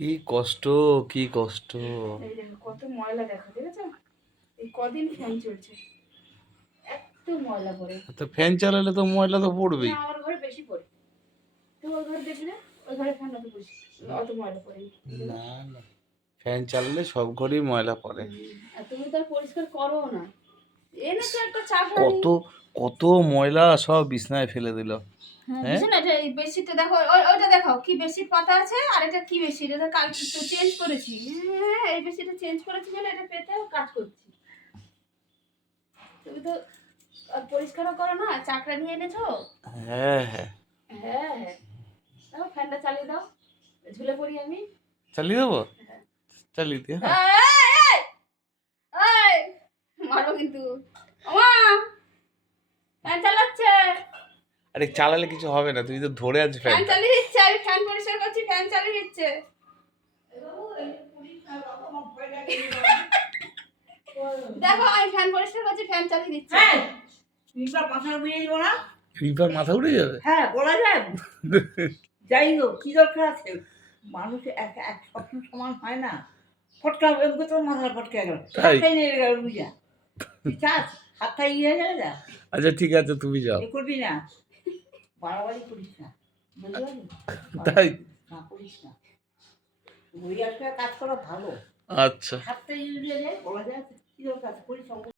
কি কষ্ট, কি কষ্ট। এই দেখো কত ময়লা, দেখো দেখেছো? এই কদিন ফ্যান চলছে, এত ময়লা পড়ে। তো ফ্যান চালালে তো ময়লা তো পড়বেই। না, আমার ঘরে বেশি পড়ে। তুই ওই ঘরে দেখলে, ওই ঘরে ফ্যান অত বেশি, অত ময়লা পড়ে। না না, ফ্যান চালালে সব ঘরেই ময়লা পড়ে। আর তুমি তো আর পরিষ্কার করো না। এনেছো একটা চাকরানি। কত কত ময়লা সব বিছনায় ফেলে দিল। হ্যাঁ, হ্যাঁ, বিছানা এটা, এই বেডশিটটা দেখো, ওইটা দেখো কি বেডশিট পাতা আছে, আর এটা কি বেডশিট, এটা কাল চেঞ্জ করেছি। হ্যাঁ, এই বেডশিটটা চেঞ্জ করেছি বলে এটা পেতে কাজ করছি। তুমি তো আর পরিষ্কারও করো না, চাকরা নিয়ে এনেছো। হ্যাঁ হ্যাঁ, হ্যাঁ হ্যাঁ, দাও ফ্যানটা চালিয়ে দাও, ঝুলে পড়ি আমি। চালিয়ে দেবো, চালিয়ে দিয়ে। হ্যাঁ, এই, এই, মারো কিন্তু। ওমা, ফ্যান চালাচ্ছে। আরে চালালে কিছু হবে না, তুমি তো ধরে আছো ফ্যান ফ্যানটা। চালিয়ে দিচ্ছে, আমি ফ্যান পরিষ্কার করছি, ফ্যান চালিয়ে দিচ্ছে। দেখো আমি ফ্যান পরিষ্কার করছি, ফ্যান চালিয়ে দিচ্ছে। মাথা বুঝে দিব না। ক্রিপার মাথা উড়ে যাবে। হ্যাঁ, বলা যায়। যাই হোক, কি দরকার আছে? মানুষ এক এক স্বপ্ন সমান হয় না। ফটকা এমনি তো মাথা ফটকে গেল, তাই? হাতটাই নিয়ে গেল, বুঝা তুই চাস হাতটাই ইয়ে গেলে যা আচ্ছা ঠিক আছে, তুমি যাও। এ করবি না, বাড়াবাড়ি করিস না, বুঝতে পারলি? তাই? না করিস না, ওই একটা কাজ করা ভালো। আচ্ছা। হাতটা ইউরিয়া যায়, বলা যায় কি দরকার আছে? করিস